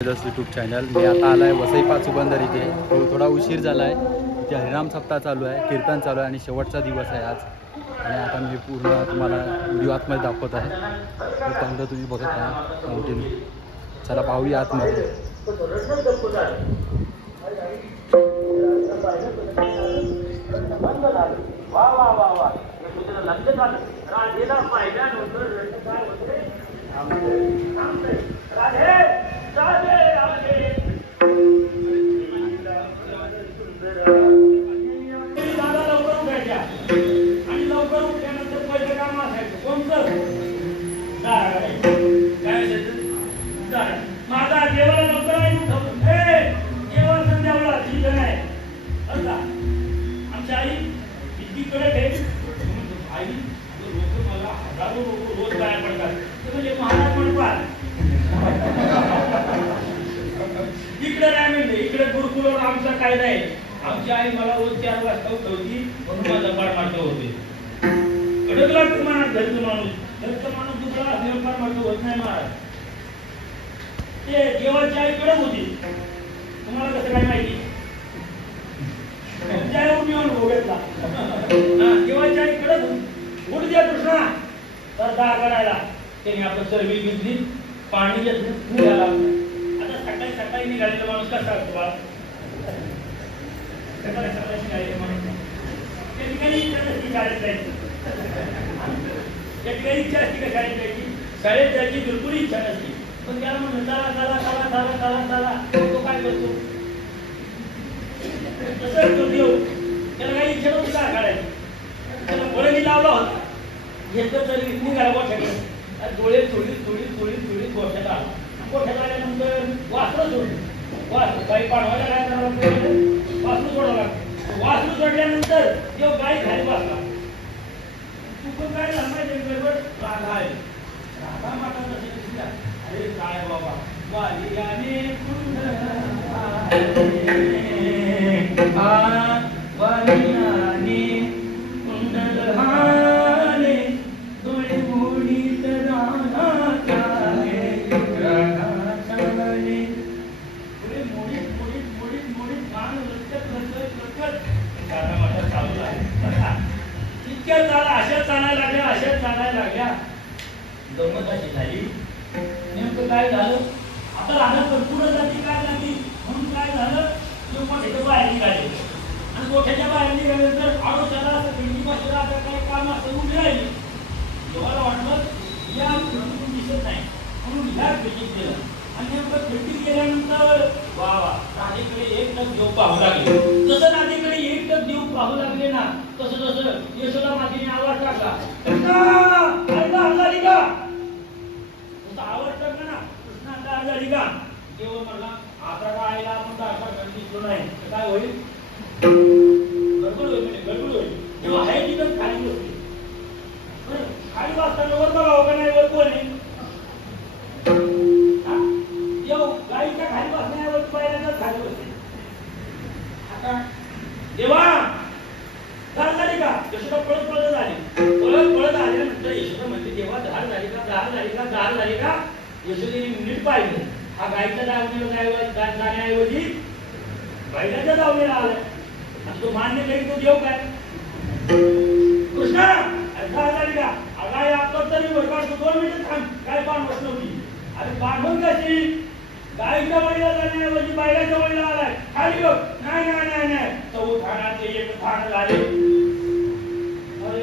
YouTube channel. मी आता आला आहे वसई पाचुबंदर इथे. थोडा उशीर झाला आहे. इथे हरिनाम सप्ताह चालू आहे, कीर्तन चालू आहे आणि शेवटचा दिवस आहे आज. आणि आता मी पूर्ण तुम्हाला व्हिडिओ आतमध्ये दाखवत आहे. त्यानंतर तुम्ही बघत आहे कंटिन्यू. चला पाहूया आतमध्ये. माझा देवाला लवकर संध्यावला ठीक आहे. आमची आई इतकीकडे ठेवी आई लोक मला हजारो लोक रोज बाहेर पडतात. म्हणजे महाराज म्हणतात इकडे नाही म्हणले, इकडे गुरुकुलावर आमचा कायदा आहे. आमची आई मला रोज 4 वाजता उठवती म्हणून माझा पाठ मारतो होते. कडकला तुम्हाला घरचं माणूस दुसरा असल्यावर पाठ मारतो होत नाही महाराज. ते देवाची आई कडक होती. तुम्हाला कसं काय माहिती? मी अनुभव घेतला. देवाची आई कडक होती. उठ द्या कृष्णा तर दहा करायला त्याने आपलं सर्विस घेतली, पाणी घेतलं, निघाला. आता सकाळी सकाळी निघालेला माणूस कसा असतो बा? सकाळी सकाळी निघालेला माणूस त्या ठिकाणी इच्छा नसती शाळेत जायची. त्या ठिकाणी इच्छा असते का शाळेत जायची? शाळेत जायची बिलकुल इच्छा नसती. पण त्याला म्हणून चला चला चला चला चला चला तो काय करतो? तसं तो देव त्याला काही इच्छा नव्हती का काढायची. त्याला गोळ्यानी लावला होता. घेतलं तरी निघाला गोठ्याकडे. डोळे चोळी चोळी चोळी चोळी गोठ्यात आला. गोठ्यात आल्यानंतर वासरू सोडलं. वासरू गाई पाडवायला काय करावं लागतं? वासरू सोडावं लागतं. वासरू सोडल्यानंतर देव गाई खाली बसला. चुकून काय झालं माहिती गडबड राधा आहे. राधा माता अरे काय बाबा वालियाने वालियाने कुंडलहाने डोळे मोडीत राधाचे राधाचाले पुढे मोडीत मोडीत मोडीत मोडीत मान लचकत लचकत लचकत राधा माता चालू आहे. इतक्या चाला अशाच चालायला लागल्या गंमत अशी झाली. नेमकं काय झालं? आता राधा पुढे जाती काय जाती म्हणून काय झालं? तो मोठ्याच्या बाहेर निघाले आणि मोठ्याच्या बाहेर निघाल्यानंतर आडोशाला पिंडीपाशी राधा काही काम असं उभी राहिली. देवाला वाटलं या खिडकीतून दिसत नाही म्हणून ह्या खिडकीत गेलं आणि नेमकं खिडकीत गेल्यानंतर वा वा राधेकडे एकटक देव पाहू लागले. जसं राधेकडे एकटक देव पाहू लागले ना तसं तसं यशोदा मातेने आवाज टाकला. आवाज टाकला ना कृष्णाचा आजारी का? देव म्हणला आता काय आईला आपण दाखवा दिसलो नाही तर काय होईल? गडबड होईल. तेव्हा आहे तिथं खाली बसली. खाली बसताना वर बघावं का नाही? वर कोण आहे? देव गाईच्या खाली बसण्यावर पाहिल्यानंतर खाली बसले. आता देवा धार झाली का? यशोदा पळत आली. पळत आल्यानंतर यशोदा म्हणते देवा धार झाली का? यशोदेने नीट पाहिलं. हा गायच्या जाण्याऐवजी बैलाच्या दावणीला आलाय. आणि तो मान्य करीत तो देव काय? कृष्णा धार झाली का? गाय आपण तरी काढतो 2 मिनिटं थांब. काय बांधवत नव्हती. अरे बांधून कशी? गायच्या वळीला जाण्याऐवजी बैलाच्या वळीला आलाय. खाली बघ. नाही चौथानाचे एक थान झाले. अरे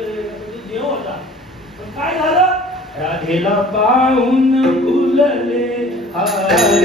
देव होता पण काय झालं? राधेला पाहून फुलले हारे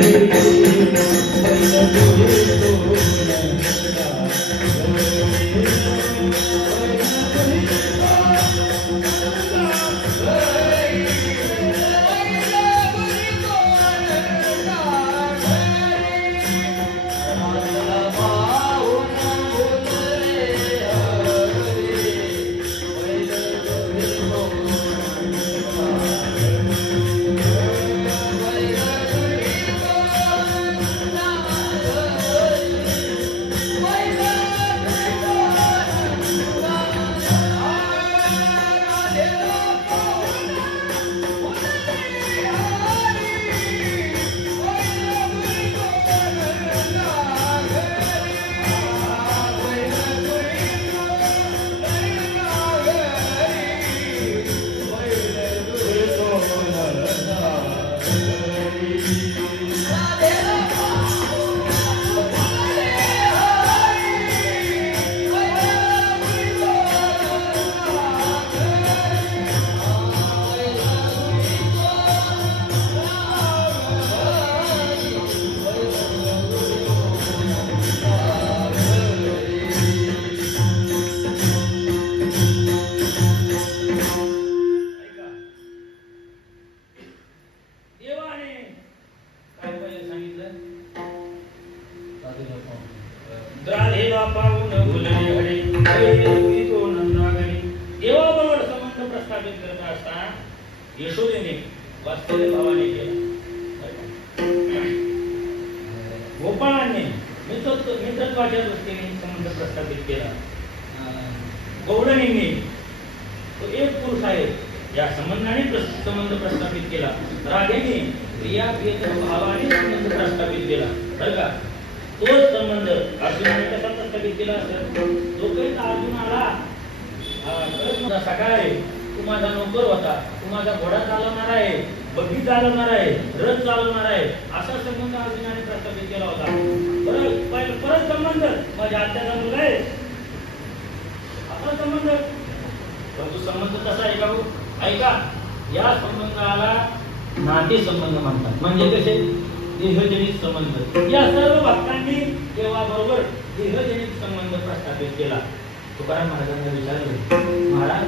राधेला पाहून भुलले हरे हरे तो नंदागरी. देवाबरोबर संबंध प्रस्थापित करत असताना यशोदेने वात्सल्य भावाने केला. गोपाळांनी मित्रत्वाच्या दृष्टीने संबंध प्रस्थापित केला. गौडणींनी तो एक पुरुष आहे या संबंधाने संबंध प्रस्थापित केला. राधेने प्रिया प्रियतम भावाने संबंध प्रस्थापित केला. बरं का, तोच संबंध अर्जुनाने कसा प्रस्थापित केला असेल. जो काही अर्जुनाला सकाळ आहे, तू माझा नोकर होता, तू माझा घोडा चालवणार आहे, बग्गी चालवणार आहे, रथ चालवणार आहे, असा संबंध अर्जुनाने प्रस्थापित केला होता. बरं, परत संबंध माझ्या आत्याचा मुलगा आहे असा संबंध. परंतु संबंध कसा आहे का हो? ऐका, या संबंधाला नाते संबंध म्हणतात. म्हणजे कसे? देहजनित संबंध. या सर्व भक्तांनी देवाबरोबर देहजनित संबंध प्रस्थापित केला. तुकाराम महाराजांना विचारलं, महाराज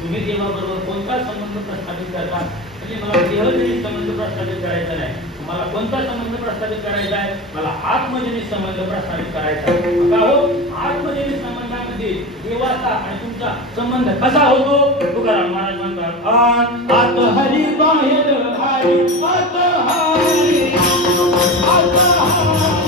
तुम्ही देवाबरोबर कोणता संबंध प्रस्थापित करता? म्हणजे मला देहजनित संबंध प्रस्थापित करायचा नाही, मला कोणता संबंध प्रस्थापित करायचा आहे? मला आत्मजनित संबंध प्रस्थापित करायचा आहे. का हो? आत्मजनित संबंधामध्ये देवाचा आणि तुमचा संबंध कसा होतो? तुकाराम महाराज म्हणतात, आत हरी बाहेर हरी, आत हरी, आत हरी.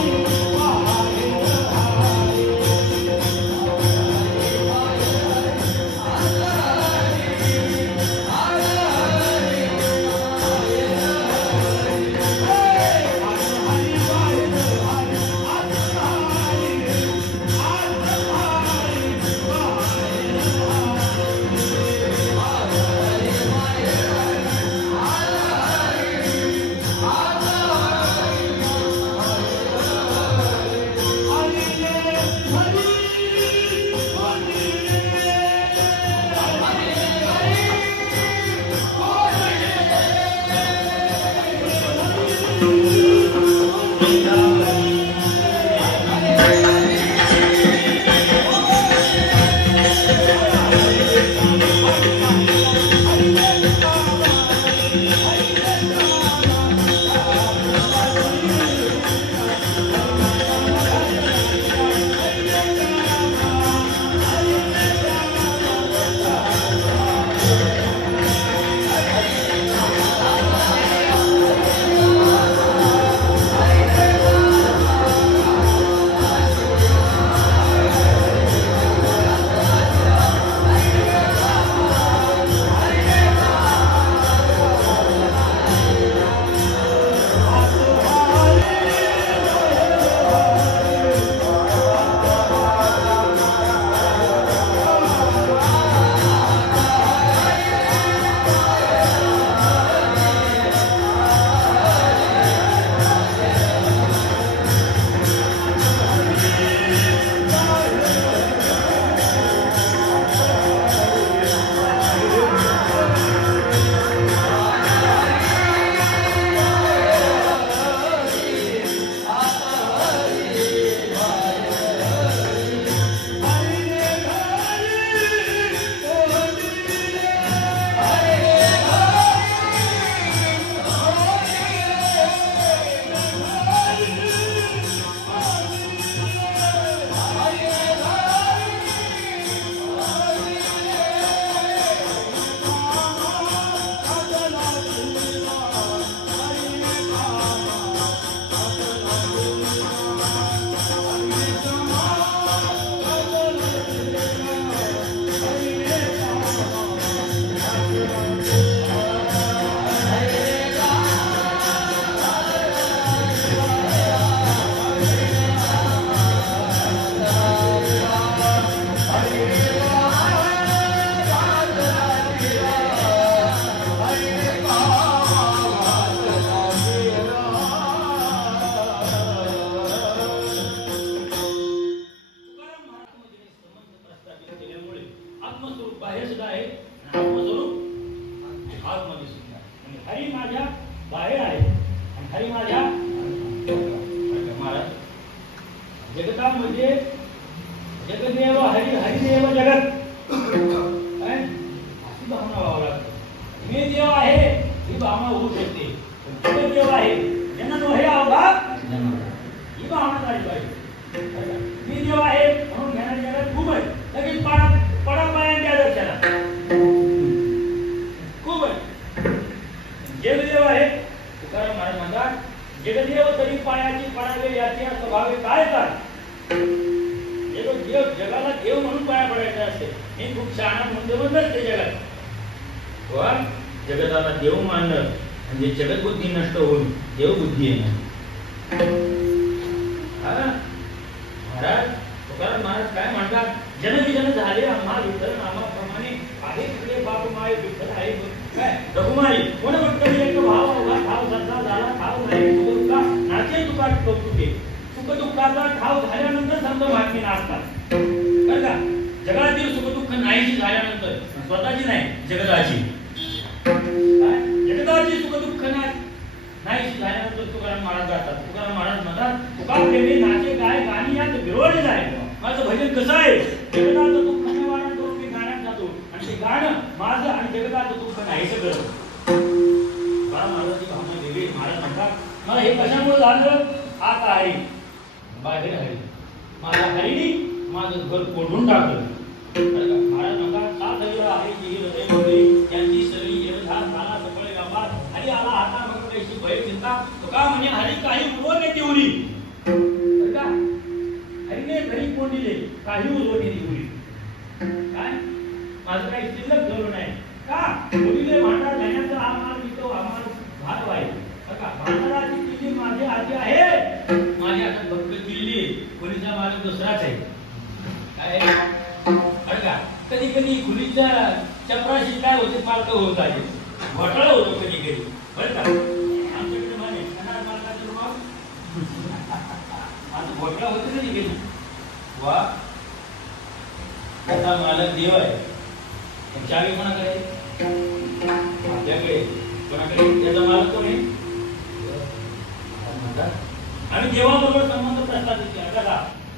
जगतामध्ये जगदेव हरी हरिदेव जगत अशी भावना व्हावं लागते. मी देव आहे ही भावना होऊ शकते, पण देव आहे ज्यांना हे अवघा ही भावना झाली पाहिजे. पाडावे याची स्वभावे काय काय देव जगाला देव म्हणून पाया पडायचं असते. मी खूप शहाणा म्हणून नसते जगात. पण जगताला देव मानलं म्हणजे जगतबुद्धी नष्ट होऊन देवबुद्धी येणार. महाराज तुकाराम महाराज काय म्हणतात, जनविजन झाले आम्हा विठ्ठल नामाप्रमाणे आहे तिकडे बाप माय विठ्ठल आहे काय रघुमाई कोण म्हटलं एक भाव अवघा ठाव सत्ता झाला ठाव नाही तुका नाचे तुका कौतुके सुख दुःखाचा ठाव झाल्यानंतर संत महात्मे नाचतात बरं का. जगातील सुख दुःख नाहीशी झाल्यानंतर स्वतःची नाही जगताची काय जगताची सुख दुःख नाहीशी झाल्यानंतर तुकाराम महाराज जातात. तुकाराम महाराज म्हणतात तुका प्रेमी नाचे गाय गाणी यात विरोध जाय. माझं भजन कसं आहे, जगताचं दुःख निवारण करून मी गाण्यात जातो आणि ते गाणं माझं आणि जगताचं दुःख नाहीच करत. तुकाराम महाराजांची भावना वेगळी. महाराज म्हणतात मला हे कशामुळे झालं, आता हरी बाहेर हरी माझा हरीने माझं घर कोंडून टाकलं. महाराज म्हणतात सात हरिला आहे जी हृदय मंडळी त्यांची सरी एवढा झाला सफळ व्यापार हरी आला हाता मग कैशी भय चिंता तुका म्हणे हरी काही उडवणे तेवढी बरं का. हरीने घरी कोंडिले काही उडवणे तेवढी काय माझं काही शिल्लक झालं नाही का. मुलीने भांडार घेण्याचा आम्हाला मिळतो आम्हाला भात व्हाय बरं का. भांडाराची किल्ली माझी आधी आहे माझी आता भक्त किल्ली खोलीचा मालक दुसराच आहे काय बरं का. कधी कधी खुलीच्या चपराशी काय होते मालक होत आहे घोटाळा होतो कधी कधी बरं का. आमच्याकडे म्हणे अनार मालकाचं मग आता घोटाळा होतो कधी कधी. वा त्याचा मालक देव आहे चावी कोणाकडे आपल्याकडे कोणाकडे त्याचा मालक कोण आहे आम्ही देवाबरोबर संबंध प्रस्थापित केला.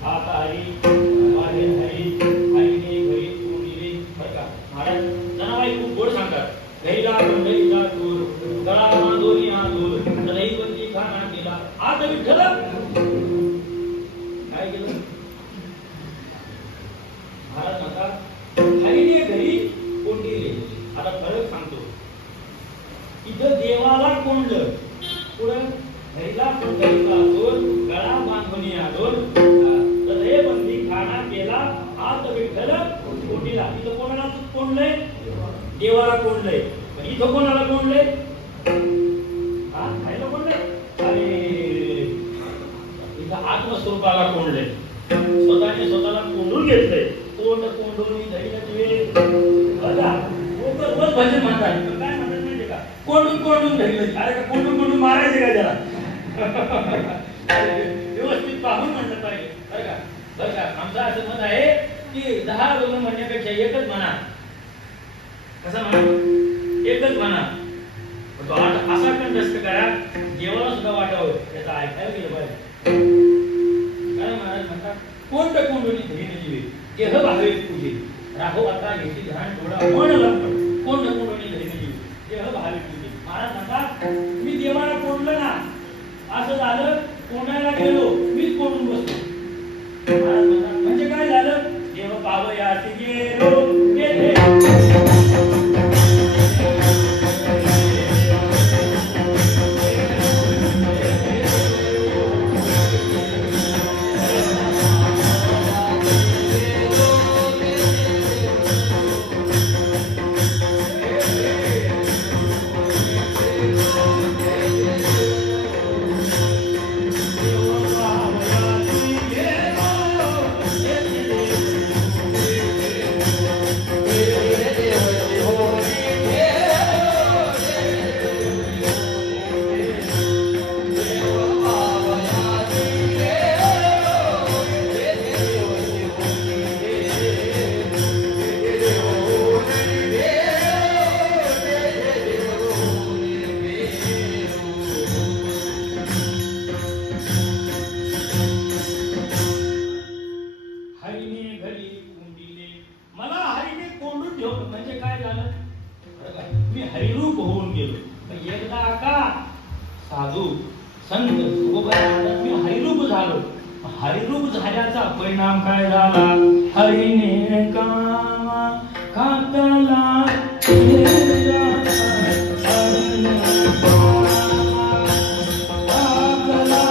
आता हरी बाहेर हरी हरीने घरी कोंडिले बरं का. महाराज जनाबाई खूप गोड सांगतात घरीला कोंडईचा दूर गळा माधोरी हा दूर दहीपंथी खाना केला आता विठ्ठल काय केलं. महाराज म्हणतात हरीने घरी कोंडिले. आता फरक सांगतो इथं देवाला कोंडलं पुढं घरीला कोंडईचा दूर गळा बांधून आदोर हृदयबंदी खाना केला हात विठ्ठल कोंडीला. इथं कोणाला कोंडलंय देवाला कोंडलंय पण इथं कोणाला कोंडलंय हा खायला कोंडलंय अरे इथं आत्मस्वरूपाला कोंडलंय. स्वतःने स्वतःला कोंडून घेतलंय. तोंड कोंडून धैर्य दिवे बघा रोज भजन म्हणतात काय म्हणतात माहिती का कोंडून कोंडून धैर्य. अरे का कोंडून कोंडून मारायचे का त्याला व्यवस्थित पाहून म्हणलं पाहिजे बरं का. बरं का आमचं असं मत आहे की 10 लोक म्हणण्यापेक्षा एकच म्हणा. कसं म्हणा एकच म्हणा पण तो असा कंठस्थ करा देवाला सुद्धा वाटावं त्याचं ऐकायला गेलं पाहिजे. काय महाराज म्हणतात कोंड कोंडोनी धैर्य जीवे देह भावे पूजे राहो आता घेतली ध्यान थोडा मन लपट कोंड कोंडोनी धैर्य जीवे देह भावे पूजे. महाराज म्हणतात मी देवाला कोंडलं ना असं झालं कोणाला गेलो मीच कोंडून बसलो. महाराज म्हणतात म्हणजे काय झालं देव पावयासी गेलो साधू संत मी हरिरूप झालो. हरिरूप झाल्याचा परिणाम काय झाला हरिने कामा खातला हरिने कामा खातला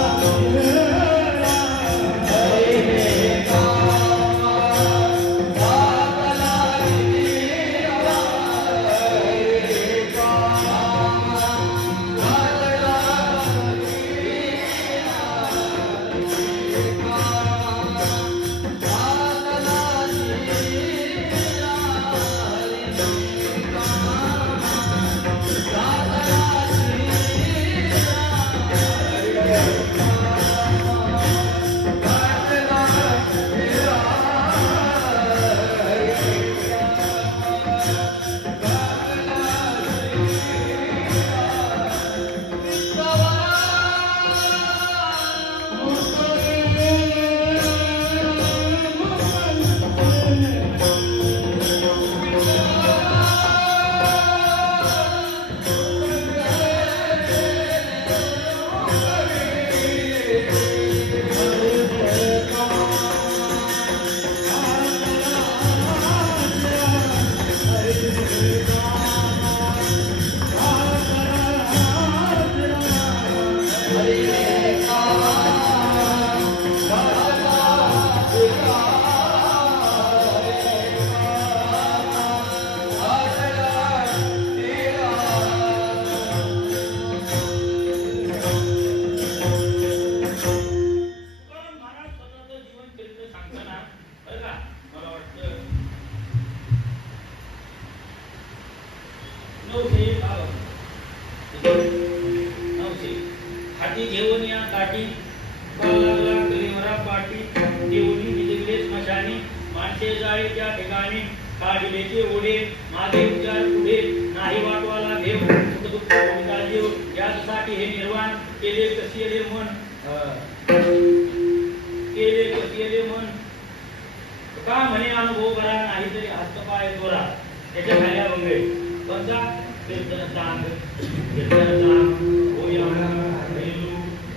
लागला कलिवरा पाठी देऊनी विजले स्मशानी माणसे जाळी त्या ठिकाणी काढलेचे ओढे मागे विचार पुढे नाही वाटवाला भेव सुख दुःख जीव यासाठी हे निर्वाण केले कसिले मन केले कसिले मन का म्हणे अनुभव बरा नाही तरी हातपाय दोरा त्याच्या खाल्या वंगळे कोणता कीर्तन चांग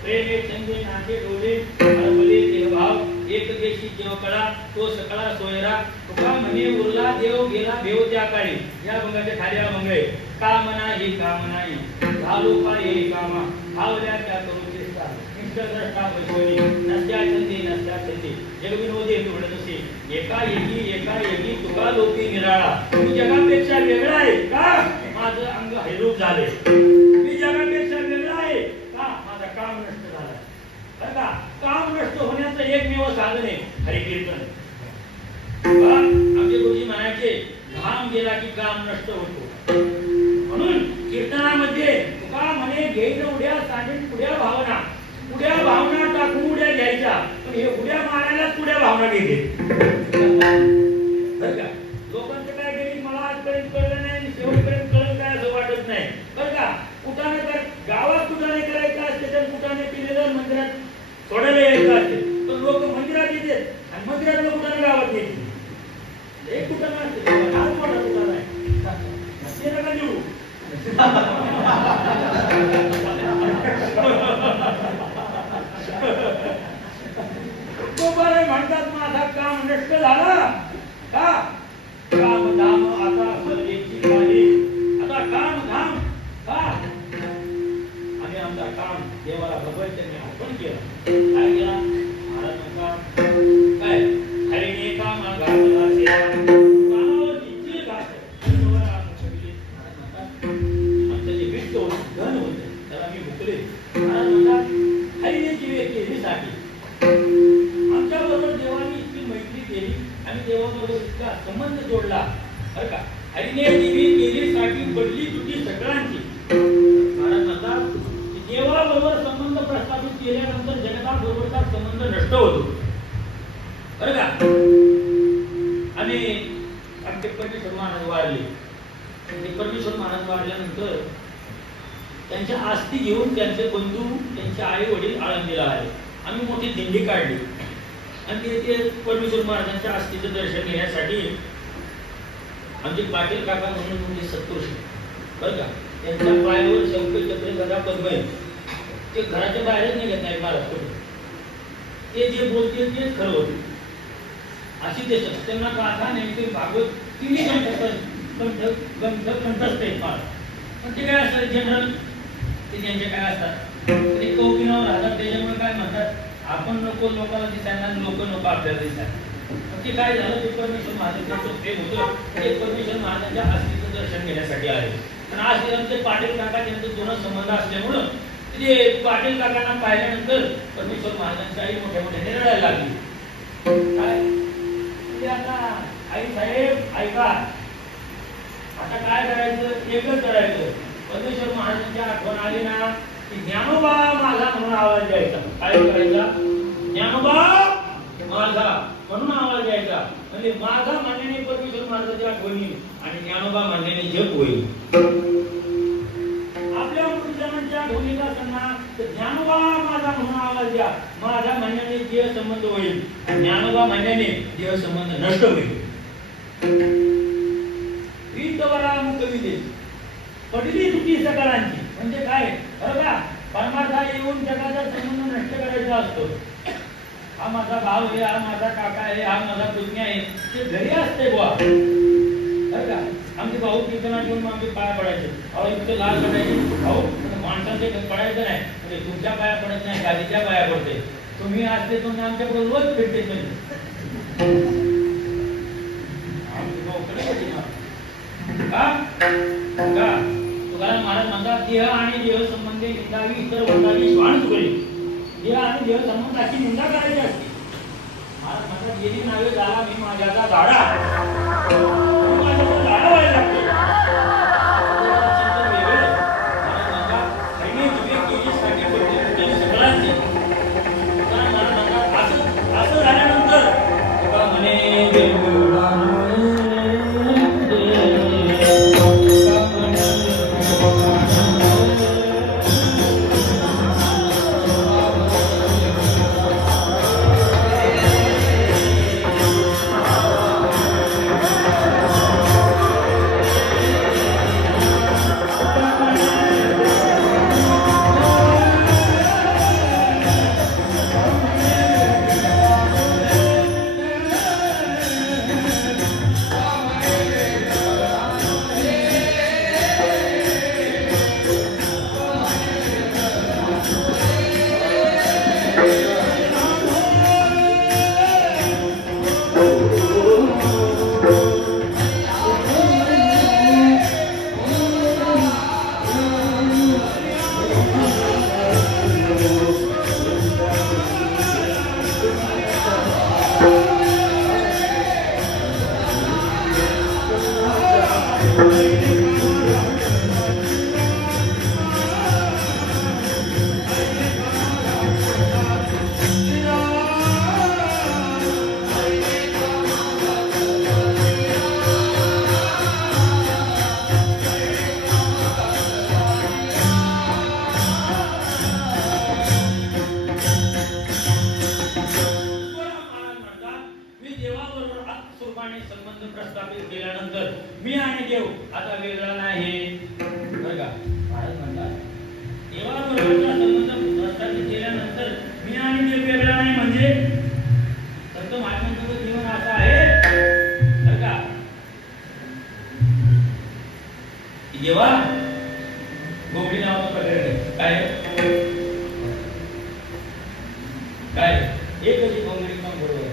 प्रेमे चंदे नाते डोले हरबले देहभाव एक देशी जेवकळा तो सकळा सोयरा तुका म्हणे उरला देव गेला भेव त्या काळी या भंगाच्या खाल्या मंगळे कामना ही कामना ही झालो पाय हे कामा हावल्या त्या करूचे स्टार निष्ठद्रष्टा वैभवी नसत्या चंदी जगविनोदे तोडतसे एका तुका लोकी निराळा मी जगापेक्षा वेगळा आहे का माझं अंग हैरूप झाले मी जगापेक्षा वेगळा आहे का माझा काम नष्ट झाला बरं का काम नष्ट होण्याचं एकमेव साधन आहे हरिकीर्तन आमचे गुरुजी म्हणायचे घाम गेला की काम नष्ट होतो म्हणून कीर्तनामध्ये तुका म्हणे घ्यायचं उड्या सांगेन पुढ्या भावना टाकून उड्या घ्यायच्या पण हे उड्या मारायलाच पुढ्या भावना घेते बरं का लोकांचं काय गेली मला आजपर्यंत कळलं नाही शेवटपर्यंत कळलं काय असं वाटत नाही बरं का कुठाने तर गावात कुठाने करायचं असते तर कुठाने पिलेलं मंदिरात सोडायला यायचं असते पण लोक मंदिरात येते आणि मंदिरात लोक कुठाने गावात येते एक कुठं असते आज मोठा कुठं नाही ते नका निवडू तो बरं म्हणतात माझा काम नष्ट झाला का काम धाम आता सर्वेची झाली आता काम धाम का आणि आमचा काम देवाला भगवत त्यांनी अर्पण केलं काय केला महाराज म्हणतात काय हरिने काम घातला सेवा कामावर इतकी घात महाराज म्हणतात आमचं जे वित्त होतं धन होतं त्याला मी भुकले महाराज म्हणतात हरिने जीवे केलीसाठी आमच्या बरोबर देवाने इतकी मैत्री केली आणि देवाबरोबर इतका संबंध जोडला बरं का हरिने जीवे केलीसाठी पडली तुझी सगळ्यांची महाराज म्हणतात देवाबरोबर संबंध प्रस्थापित केल्यानंतर जगताबरोबरचा संबंध नष्ट होतो बरं का आणि आमचे परमेश्वर महाराज वारले परमेश्वर महाराज वारल्यानंतर त्यांच्या आस्ती घेऊन त्यांचे बंधू त्यांचे आई वडील आळंदीला आले आम्ही मोठी दिंडी काढली आणि ते परमेश्वर महाराजांच्या आस्थीचं दर्शन घेण्यासाठी आमचे पाटील काका म्हणून म्हणजे सत्पुरुष बरं का त्यांच्या पायावर शौक्य चक्र गदा पद्म आहे ते घराच्या बाहेरच निघत नाही महाराज ते जे बोलते तेच खरं होते अशी ते त्यांना गाथा नेमकी भागवत तिन्ही कंठस्थ आहेत महाराज पण ते काय असतात जनरल ते त्यांचे काय असतात ते कौकिनावर राहतात त्याच्यामुळे काय म्हणतात आपण नको लोकांना दिसायला लोक नको आपल्याला दिसायला ते काय झालं ते परमेश्वर महाराजांचं प्रेम होतं ते परमेश्वर महाराजांच्या आस्थीचं दर्शन घेण्यासाठी आले पण आज ते पाटील काका त्यांचा जुना संबंध असल्यामुळं ते पाटील काकांना पाहिल्यानंतर परमेश्वर महाराजांच्याही मोठ्या मोठ्याने रडायला लागली काय ते आता आई साहेब ऐका आता काय करायचं एकच करायचं परमेश्वर महाराजांच्या आठवण आली ना की ज्ञानोबा माझा म्हणून आवाज द्यायचा काय करायचा ज्ञानोबा माझा म्हणून आवाज द्यायचा म्हणजे माझा म्हणण्याने परमेश्वर महाराजांची आठवण येईल आणि ज्ञानोबा म्हणण्याने जग होईल आपल्या गुरुजनांच्या आठवणीला असताना ज्ञानोबा माझा म्हणून आवाज द्या माझा म्हणण्याने देह संबंध होईल आणि ज्ञानोबा म्हणण्याने देह संबंध नष्ट होईल कविते पडली तुटी सकाळांची म्हणजे काय बरं का परमार्थाला येऊन जगाचा संबंध नष्ट करायचा असतो हा माझा भाव आहे हा माझा काका आहे हा माझा पुतण्या आहे ते घरी असते बुवा बरं का आमचे भाऊ कीर्तनात येऊन आमचे पाया पडायचे अहो इतकं लाल पडायचे भाऊ माणसांचे पडायचं नाही म्हणजे तुमच्या पाया पडत नाही गादीच्या पाया पडते तुम्ही असते तुम्ही आमच्याकडे रोज भेटते म्हणजे का तुकाराम महाराज म्हणतात देह आणि देह संबंधी निंदावी इतर वर्गाची श्वान चुकली देह आणि देह संबंधाची निंदा करायची असते महाराज म्हणतात गेली नावे झाला मी माझ्याचा झाडा व्हायला लागतो चिंतन वेगळं महाराज म्हणतात हरिने जीवे केलीसाठी सगळ्यांचे संबंध प्रस्थापित केल्यानंतर मी आणि देव आता वेगळा नाही बरं का. महाराज म्हणतात देवाबरोबरचा संबंध प्रस्थापित केल्यानंतर मी आणि देव वेगळा नाही म्हणजे संत महात्म्यांचं जीवन असं आहे बरं का. देवा गोपी नावाचं प्रकरण काय काय एकच गोंगडी पण बरोबर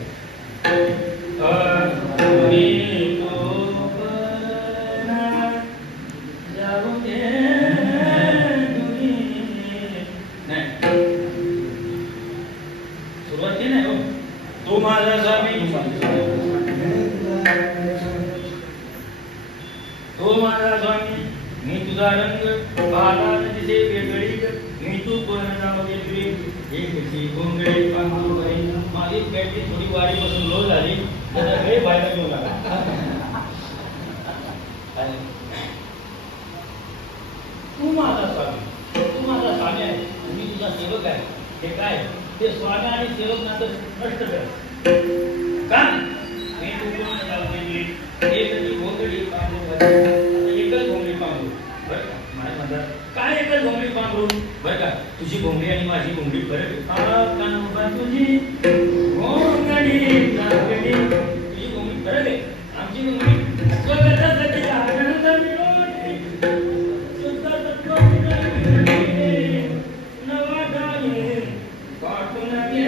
सुरुवात नाही हो. तो माझा स्वामी तो माझा स्वामी मी तुझा रंग पाहता दिसे वेगळी मी तू पण नाव वेगळी एकची गोंगडी पांघरू बाई माझी बॅटरी थोडी वारीपासून लो झाली त्याचा वेळ व्हायला घेऊ नका. तू माझा स्वामी आहे मी तुझा सेवक आहे. हे काय ते स्वामी आणि सेवक नंतर नष्ट कर का मी तू पण नाव वेगळी एकची गोंगडी पांघरू एकच घोंगडी पांघरू बरं का. मला म्हणतात काय एकच घोंगडी पांघरू बरं का. तुझी घोंगडी आणि माझी घोंगडी फरक तुझी घोंगडी तुझी घोंगडी फरक आहे. आमची घोंगडी स्वतःसाठी आनंद मिळवते शुद्ध तत्व नवा गाणे पाठवून घे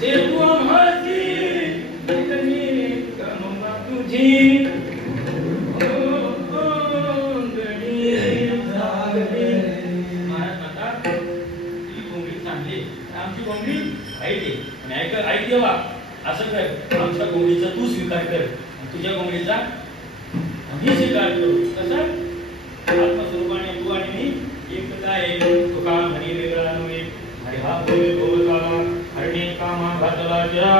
जे तू आम्हाची तुझी आमची कोंबडी ऐक देवा असं कर आमच्या कोंबडीचा तू स्वीकार कर तुझ्या कोंबडीचा आम्ही स्वीकार करू. कसं आत्मस्वरूपाने तू आणि मी एकता आहे. तुका हरी वेगळा नव्हे हरी हा बोले बोलताला हरणे कामा घातला जरा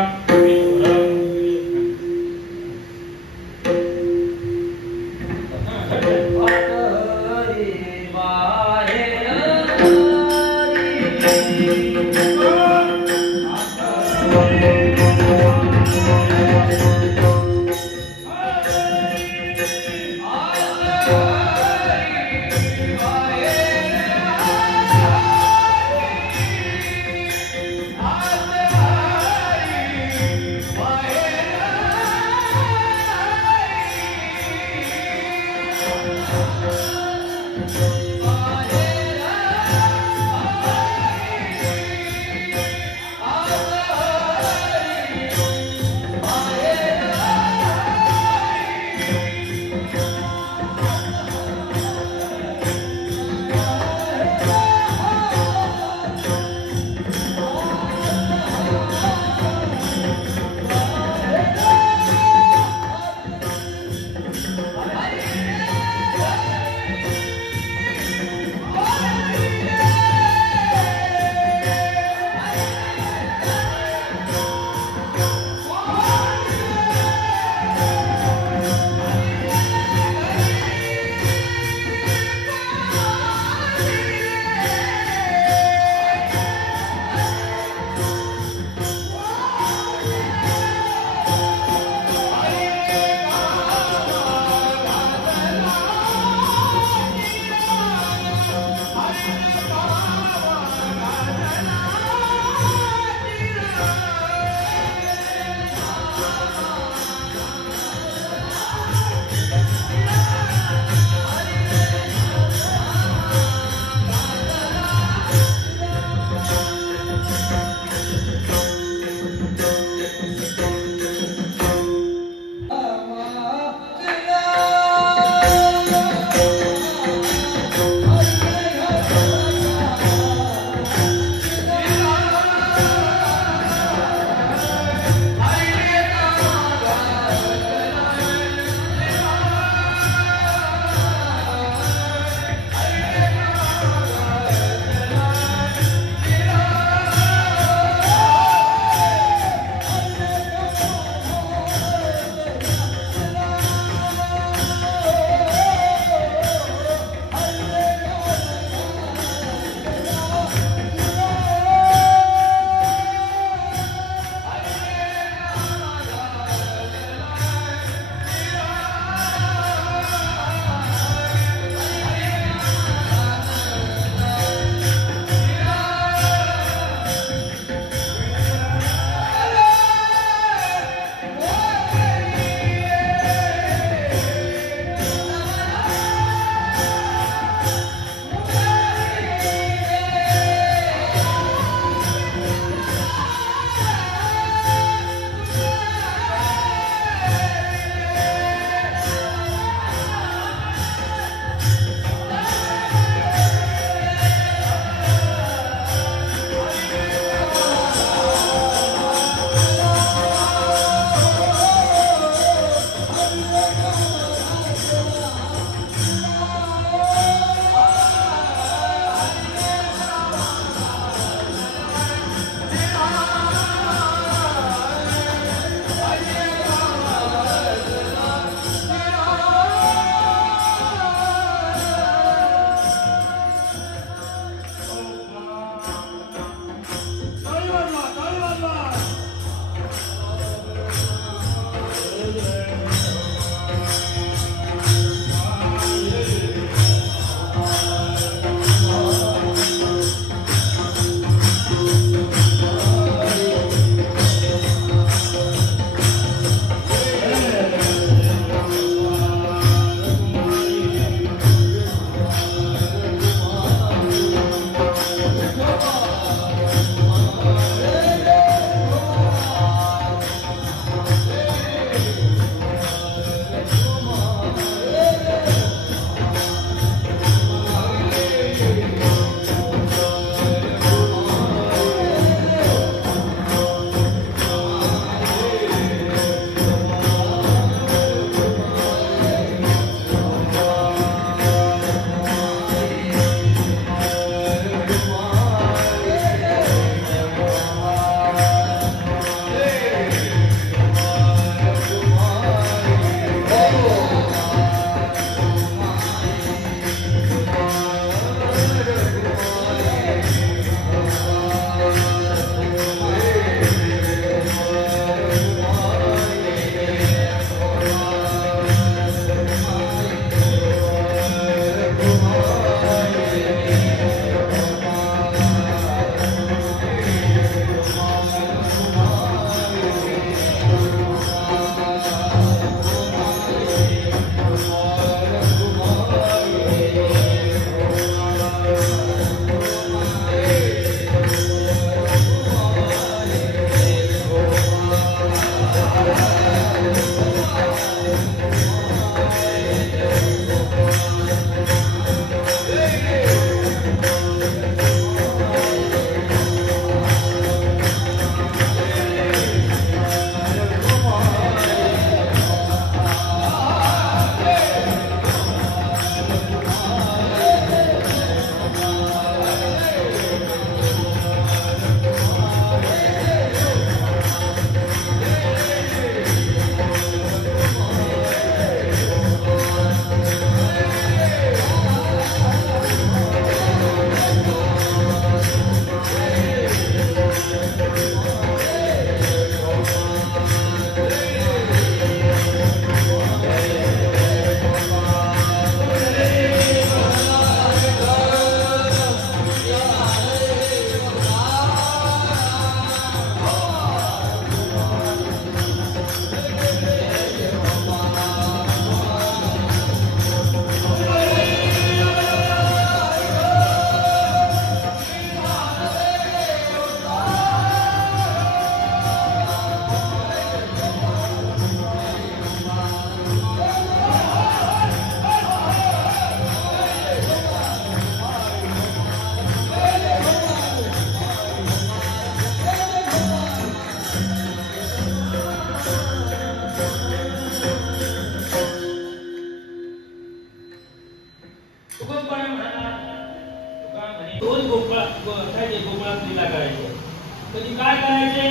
कधी काय करायचे,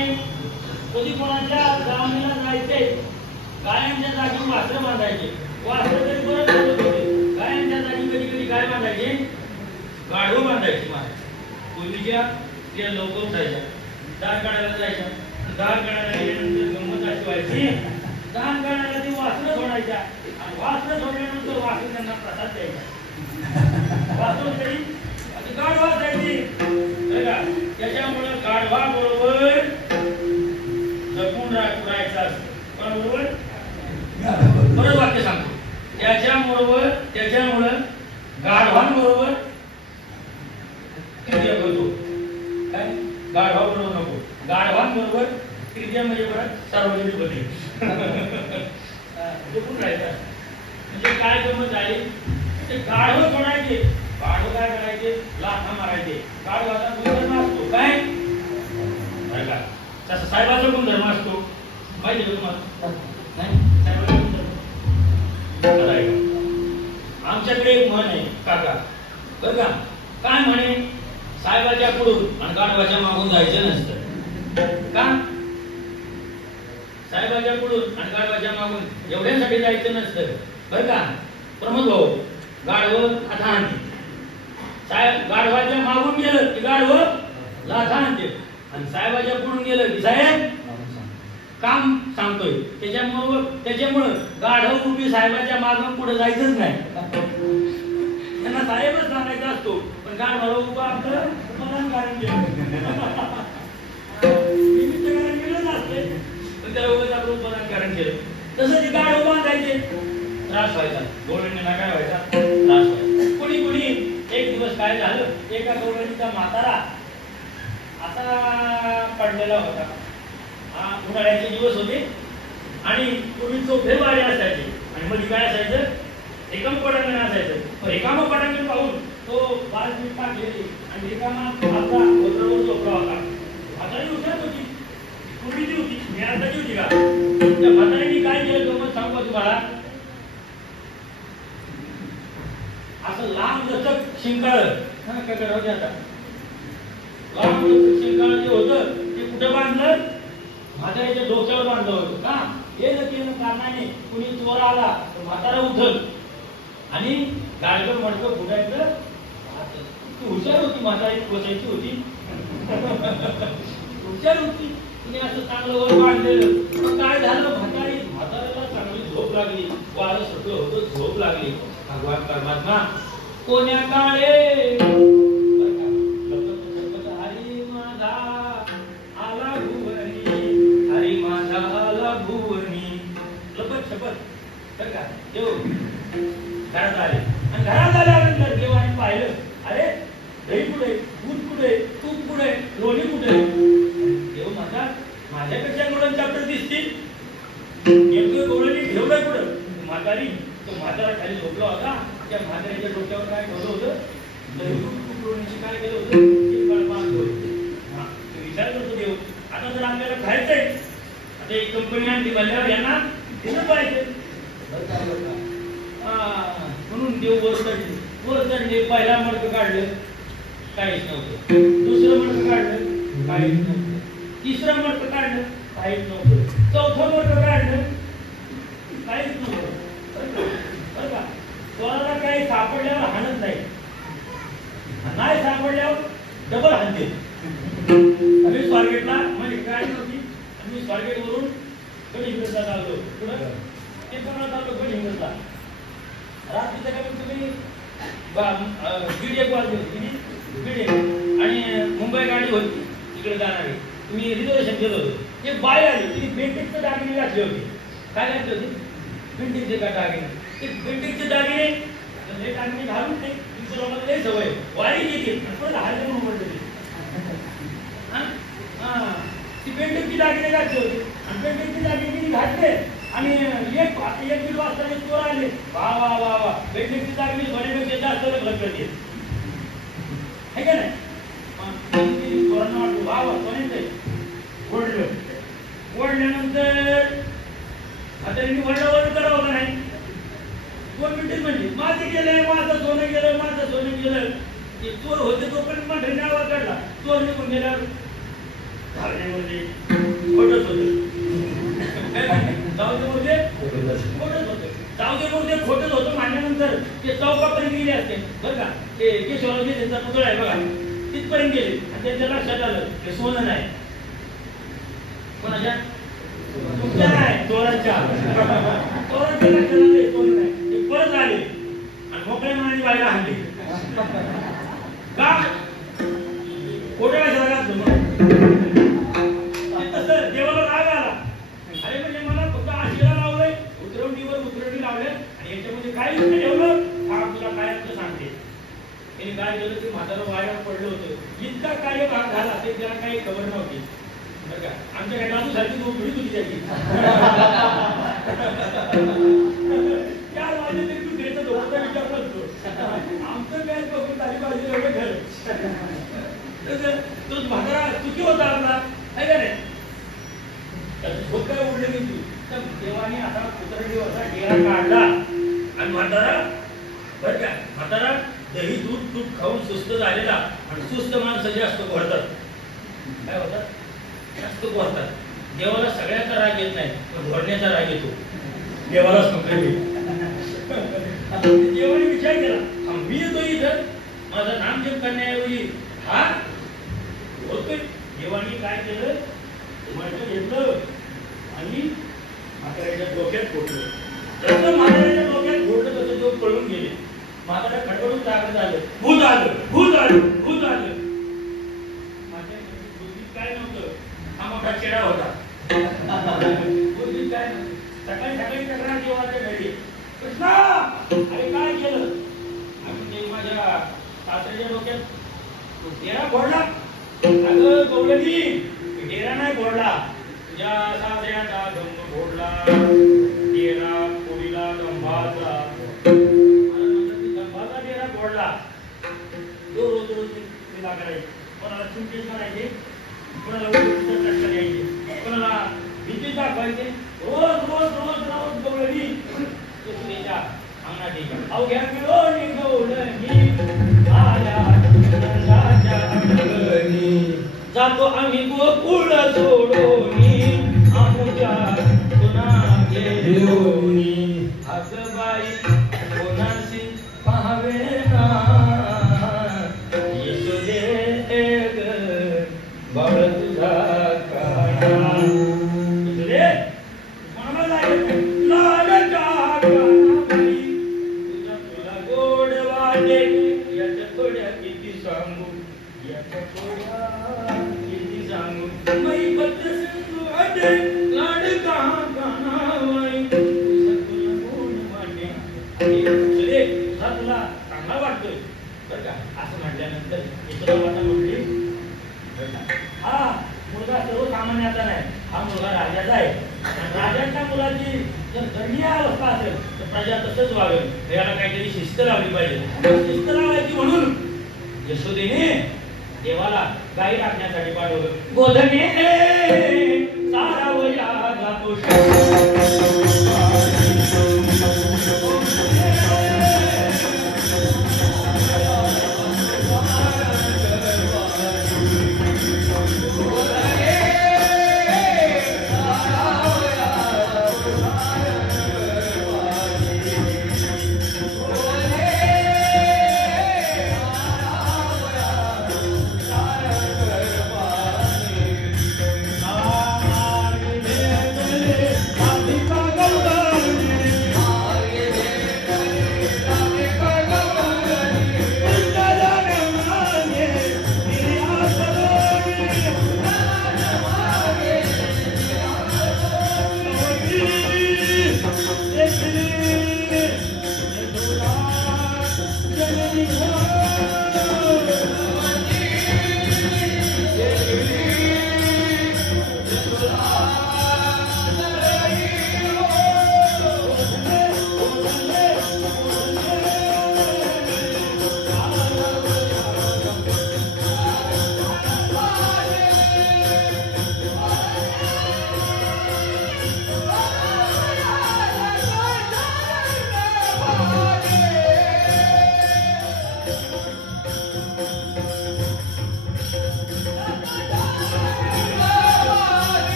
कधी कोणाच्या जावणीला जायचे, गायांच्या जागी वासरं बांधायचे, वासरं तरी परत बोलत होते, गायांच्या जागी कधी कधी काय बांधायचे, गाढवं बांधायची. पूर्वीच्या त्या लवकर जायच्या, दार काढायला जायच्या, दार काढायला गेल्यानंतर गंमत अशी व्हायची, दार काढायला ती वासरं सोडायच्या आणि वासरं सोडल्यानंतर वासरं त्यांना प्रसाद द्यायचा. वासरं तरी गाढवा असायची बघा, त्याच्यामुळे गाढवा बरोबर जपून राहायचं असतं. बरोबर बरोबर वाक्य सांगतो. त्याच्यामुळे गाढवांबरोबर तृतीय करतो. काय गाढवा बरोबर नको, गाढवांबरोबर तृतीय म्हणजे परत सार्वजनिक होते. जपून राहायचं म्हणजे काय गमत झाली, ते गाढव सोडायचे. गाढव काय करायचे, लाथा मारायचे. गाढवाचा गुणधर्म असतो काय का, तसा साहेबाचा गुणधर्म असतो माहिती आहे तुम्हाला? नाही साहेबाचा गुणधर्म आमच्याकडे एक म्हण आहे काका बरं का, काय म्हणे, साहेबाच्या पुढून आणि गाढवाच्या मागून जायचं नसतं. का साहेबाच्या पुढून आणि गाढवाच्या मागून एवढ्यासाठी जायचं नसतं बरं का प्रमोद भाऊ. गाढव लाथा आणते, साहेब गाढवाच्या मागून गेलं की गाढव लाथा आणते आणि साहेबाच्या पुढून गेलं की साहेब काम सांगतोय. त्याच्यामुळं गाढव उभी साहेबाच्या मागून पुढे जायचंच नाही. त्यांना साहेबच सांगायचा असतो, पण गाढवाला उभा आपलं समाधान कारण केलं नसते, पण त्याला उभं आपलं उपदान कारण केलं. तसं ते गाढव बांधायचे, त्रास व्हायचा, गोळ्यांनी काय व्हायचा, त्रास व्हायचा. कोणी एक दिवस काय झालं, एका गवळणीचा म्हातारा असा पडलेला होता. उन्हाळ्याचे दिवस होते आणि पूर्वी चोफे वारे असायचे आणि मध्ये काय असायचं, रिकाम पटांगण असायचं. रिकाम पटांगण पाहून तो बालपीठ टाकलेली आणि रिकामा आपला गोत्रावर झोपला होता. म्हातारी हुशार होती, पूर्वीची होती, मी आताची होती का. त्या म्हातारीने काय केलं गमत सांगू तुम्हाला, असं लांब लचक शिंकाळ होते. आता लांब लचक शिंकाळ जे होतं ते कुठं बांधलं, म्हाताऱ्याच्या डोक्यावर बांधलं होतं. का येणं केलं कारणाने कुणी चोर आला तर म्हातारा उठल आणि गाडगं मडकं फुटायचं. हुशार होती म्हातारी, बसायची होती, हुशार होती. कुणी असं चांगलं वर बांधलेलं. काय झालं, म्हाताऱ्याला चांगली झोप लागली, वारं सगळं होतं, झोप लागली. भगवान परमात्मा कोण्या काळे हरी माझा आला भुवनी, हरी माझा आला भुवनी. लपत छपत बरं का देव घरात आले आणि घरात आल्यानंतर देवाने पाहिलं, अरे दही कुठे, दूध कुठे, तूप कुठे, लोणी कुठे. देव म्हणतात, माझ्यापेक्षा गोळण चाप्टर दिसतील, नेमकं गोळणी ठेवलंय कुठं. म्हातारी तो म्हातारा खाली झोपला होता, त्या म्हाताऱ्याच्या डोक्यावर काय ठेवलं होतं, काय केलं होतं, विचार करतो देव. आता जर आपल्याला खायचंय, आता एक कंपनी आणली म्हणल्यावर यांना दिलं पाहिजे म्हणून देव वर चढले. पहिला मडकं काढलं, काहीच नव्हतं. दुसरं मडकं काढलं, काहीच नव्हतं. तिसरं मडकं काढलं, काहीच नव्हतं. चौथं मडकं काढलं, काहीच नव्हतं. बरं का, कोणाला काही सापडल्यावर हाणत नाही, नाही सापडल्यावर डबल हाणते. आम्ही स्वारगेटला म्हणजे काय नव्हती, आम्ही स्वारगेट वरून गडहिंग्लजला चाललो. पुढं ते पण चाललो गडहिंग्लजला. रात्रीच्या कमीत कमी 1:30 वाजले होते, 1:30 आणि मुंबई गाडी होती तिकडे जाणारी. तुम्ही रिझर्वेशन केलं होतं. एक बाई आली, तिने बेंटिकचे दागिने घातले होते. काय घातले होते, बेंटिकचे का दागिने. ते बेंटिकचे दागिने हे दागिने घालून ते लोकांना लई सवय वारी घेते पण हायला म्हणून म्हणते ती बेंटिकची दागिने घातली होती आणि बेंटिकची दागिने घातले आणि एक 1-1.5 वाजता चोर आले. वा वा वा वा, बेंटिकची दागिने सोन्यापेक्षा जास्त लग्न करते है का नाही. चोरांना वाटलं वा वा सोन्याचं ओढल्यानंतर आता वडल्यावर करावं का नाही. 2 मिनिटं म्हणजे माझं गेलंय, माझं सोनं गेलं, माझं सोनं गेलं. ते चोर होते तो पण मंडळीने आवाज काढला. चोर निघून गेल्यावर म्हणजे खोटंच होतं. जाऊ दे मूर्ती खोटंच होतं. जाऊ दे मूर्ती खोटंच होतं मानल्यानंतर ते चौकापर्यंत गेले असते बरं का. ते केशवरावजी त्यांचा पुतळा आहे बघा तिथपर्यंत गेले आणि त्यांच्या लक्षात आलं हे सोनं नाही. कोणाच्या तुमच्या नाही चोरांच्या चोरांच्या लक्षात आलं सोनं नाही. ते परत आले आणि मोकळ्या मनाने बाहेर आणले का खोटं काय झालं तसं देवाला राग आला. अरे म्हणजे मला फक्त आशीला लावलंय उतरवणीवर लावले आणि याच्यामध्ये काय ठेवलं हा तुला काय असं सांगते. त्यांनी काय केलं ते म्हातारं वाऱ्यावर पडलं होतं. इतका कार्यभाग झाला ते त्याला काही खबर नव्हती बरं का. आमच्या दादू सारखी झोपडी तुझी त्याची चार वाजे तरी तू त्याचा झोपता विचार करतो. आमचं काय बघून तारी बाजू एवढं घर तो म्हातारा चुकी होता आपला आहे का नाही. झोप काय उडलं की तू तर देवाने आता पुतळीवरचा डेरा काढला आणि म्हातारा बरं का म्हातारा दही दूध तूप खाऊन सुस्त झालेला आणि सुस्त माणसं जास्त घोरतात. काय होतात जास्त घोरतात. देवाला सगळ्याचा राग येत नाही पण घोरण्याचा राग येतो. देवालाच नको. देवाने विचार केला मी येतो इथं माझं नामजप करण्याऐवजी हा होतोय. देवाने काय केलं म्हटलं घेतलं आणि म्हाताऱ्याच्या डोक्यात फोडलं. जसं म्हाताऱ्याच्या डोक्यात फोडलं तसं तो पळून गेले. म्हाताऱ्या खडबडून जागत आलं भूत आलं भूत आलं भूत आलं. माझ्या बुद्धीत काय नव्हतं हा मोठा चेडा होता. बुद्धीत काय नव्हतं. सकाळी सकाळी तक्रार देवाच्या घरी कृष्णा अरे काय केलं. आम्ही ते माझ्या सासऱ्याच्या डोक्यात डेरा फोडला. अगं गवळणी डेरा नाही फोडला तुझ्या सासऱ्याचा धम्म फोडला. डेरा पोळीला दंभाचा दंभाचा डेरा फोडला. तो रोज रोज तिला करायची. कोणाला चिंतेच करायचे कोणाला चटका द्यायचे कोणाला भीती दाखवायचे. रोज रोज रोज रोज गवळणी तुझ्या अंगणात यायची. अवघ्या मिळून गवळणी जातो आम्ही गोकुळ सोडोनी आमुच्या पुन्हा घेऊनी. अगबाई कोणाशी पाहावे ना यशोदे ग बाळ तुझा काना. यशोदे कोणाला लागेल लाडका कानाबाई तुझा तुला गोड वाटे याच्या थोड्या किती सांगू याच्या थोड्या मई पत्र सिंधू अडे लाडका कानाबाई तुझा तुला गोड वाटे. सुरे तुझा तुला चांगला वाटतोय बरं का. असं म्हटल्यानंतर यशोदामाता म्हटली हा मुलगा सर्वसामान्याचा नाही हा मुलगा राजाचा आहे. राजाच्या मुलाची जर दयनीय अवस्था असेल तर प्रजा तसंच वागेल. याला काहीतरी शिस्त लावली पाहिजे. शिस्त लावायची म्हणून यशोदेने देवाला गाई राखण्यासाठी पाठवलं. गोधने